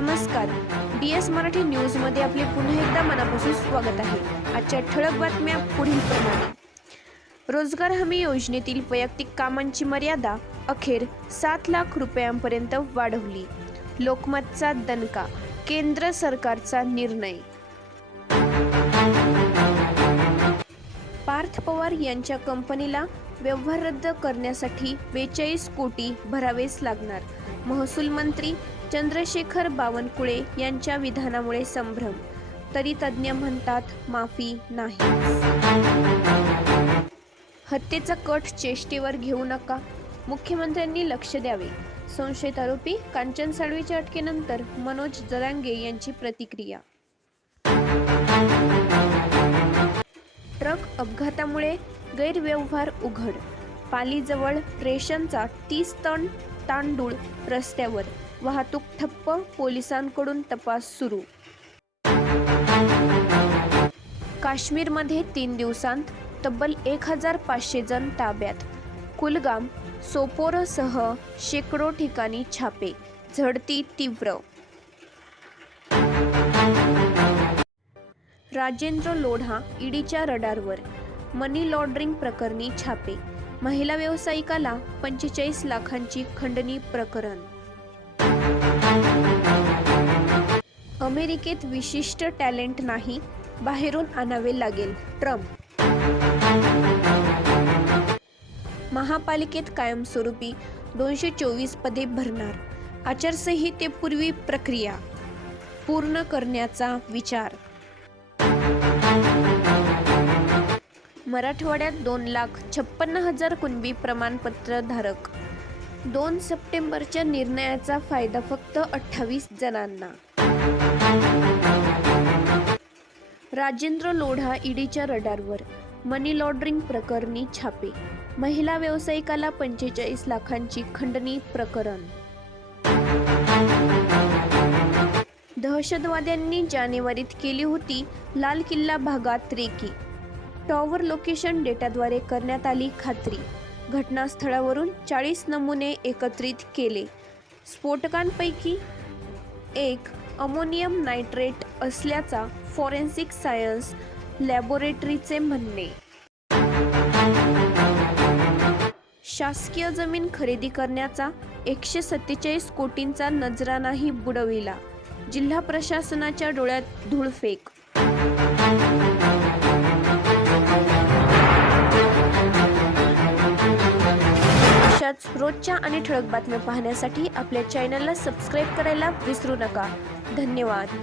नमस्कार. D S Marathi न्यूजमध्ये आपले पुन्हा एकदा मनापासून स्वागत आहे. आजच्या ठळक बातम्या पुढील प्रमाणे. रोजगार हमी योजनेतील वैयक्तिक कामांची मर्यादा अखेर सात लाख रुपयांपर्यंत वाढवली. लोकमतचा दणका केंद्र सरकारचा निर्णय. पार्थ पवार यांच्या कंपनीला व्यवहार रद्द करण्यासाठी बेचाळीस कोटी भरावेच लागणार. महसूल मंत्री चंद्रशेखर बावनकुळे यांच्या विधानामुळे संभ्रम. तरी तज्ज्ञ म्हणतात माफी नाही. हत्येचा कट चेष्टेवर घेऊ नका. मुख्यमंत्र्यांनी लक्ष द्यावे. संशयित आरोपी कांचन साळवीच्या अटकेनंतर मनोज जरांगे यांची प्रतिक्रिया. ट्रक अपघातामुळे गैरव्यवहार उघड. पालीजवळ रेशनचा तीस टन तांदूळ रस्त्यावर. वाहतूक ठप्प पोलिसांकडून तपास सुरू. काश्मीरमध्ये तीन दिवसांत तब्बल एक हजार पाचशे जण ताब्यात. कुलगाम सोपोरसह शेकडो ठिकाणी छापे झडती तीव्र. राजेंद्र लोढा ईडीच्या रडारवर. मनी लॉन्ड्रिंग प्रकरणी छापे. महिला व्यावसायिकाला पंचेचाळीस लाखांची खंडणी प्रकरण. अमेरिकेत विशिष्ट टॅलेंट नाही बाहेरून आणावे लागेल ट्रम्प. महापालिकेत कायमस्वरूपी दोनशे चोवीस पदे भरणार आचारसंहितेपूर्वी प्रक्रिया पूर्ण करण्याचा विचार. मराठवाड्यात दोन लाख छप्पन्न हजार कुणबी प्रमाणपत्र धारक. दोन सप्टेंबरच्या निर्णयाचा फायदा फक्त अठ्ठावीस जणांना. राजेंद्र लोढा ईडीच्या रडारवर मनी लॉन्ड्रिंग प्रकरणी छापे महिला व्यावसायिकाला पंचेचाळीस लाखांची खंडणी प्रकरण. दहशतवाद्यांनी जानेवारीत केली होती लाल किल्ला भागात रेकी. टॉवर लोकेशन डेटाद्वारे करण्यात आली खात्री. घटनास्थळावरून चाळीस नमुने एकत्रित केले. स्फोटकांपैकी एक अमोनियम नायट्रेट असल्याचा फॉरेन्सिक सायन्स लॅबोरेटरीचे म्हणणे. शासकीय जमीन खरेदी करण्याचा एकशे सत्तेचाळीस कोटींचा नजरानाही बुडविला. जिल्हा प्रशासनाच्या डोळ्यात धूळफेक. अशाच रोजच्या आणि ठळक बातम्या पाहण्यासाठी आपल्या चॅनलला सबस्क्राईब करायला विसरू नका. धन्यवाद.